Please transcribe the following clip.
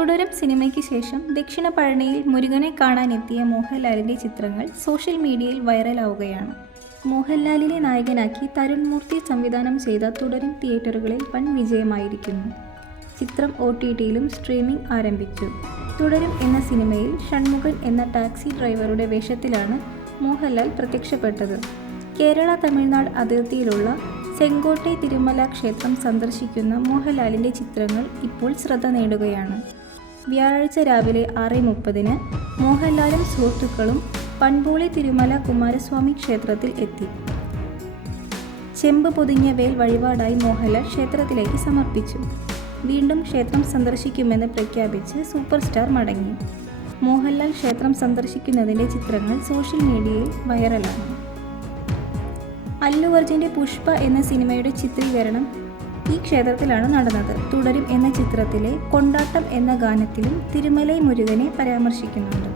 തുടരും സിനിമയ്ക്ക് ശേഷം ദക്ഷിണ പഴനിയിൽ മുരുകനെ കാണാനെത്തിയ മോഹൻലാലിൻ്റെ ചിത്രങ്ങൾ സോഷ്യൽ മീഡിയയിൽ വൈറലാവുകയാണ്. മോഹൻലാലിനെ നായകനാക്കി തരുൺ മൂർത്തി സംവിധാനം ചെയ്ത തുടരും തിയേറ്ററുകളിൽ വൻ വിജയമായിരിക്കുന്നു. ചിത്രം OTTയിലും സ്ട്രീമിംഗ് ആരംഭിച്ചു. തുടരും എന്ന സിനിമയിൽ ഷൺമുഖൻ എന്ന ടാക്സി ഡ്രൈവറുടെ വേഷത്തിലാണ് മോഹൻലാൽ പ്രത്യക്ഷപ്പെട്ടത്. കേരള തമിഴ്നാട് അതിർത്തിയിലുള്ള ചെങ്കോട്ടെ തിരുമല ക്ഷേത്രം സന്ദർശിക്കുന്ന മോഹൻലാലിൻ്റെ ചിത്രങ്ങൾ ഇപ്പോൾ ശ്രദ്ധ നേടുകയാണ്. വ്യാഴാഴ്ച രാവിലെ 6:30 മോഹൻലാലും സുഹൃത്തുക്കളും പൺപോളി തിരുമല കുമാരസ്വാമി ക്ഷേത്രത്തിൽ എത്തി. ചെമ്പ് പൊതിഞ്ഞ വേൽ വഴിപാടായി മോഹൻലാൽ ക്ഷേത്രത്തിലേക്ക് സമർപ്പിച്ചു. വീണ്ടും ക്ഷേത്രം സന്ദർശിക്കുമെന്ന് പ്രഖ്യാപിച്ച് സൂപ്പർ സ്റ്റാർ മടങ്ങി. മോഹൻലാൽ ക്ഷേത്രം സന്ദർശിക്കുന്നതിൻ്റെ ചിത്രങ്ങൾ സോഷ്യൽ മീഡിയയിൽ വൈറലാണ്. അല്ലു അർജുൻ്റെ പുഷ്പ എന്ന സിനിമയുടെ ചിത്രീകരണം ഈ ക്ഷേത്രത്തിലാണ് നടന്നത്. തുടരും എന്ന ചിത്രത്തിലെ കൊണ്ടാട്ടം എന്ന ഗാനത്തിലും തിരുമലൈ മുരുകനെ പരാമർശിക്കുന്നുണ്ട്.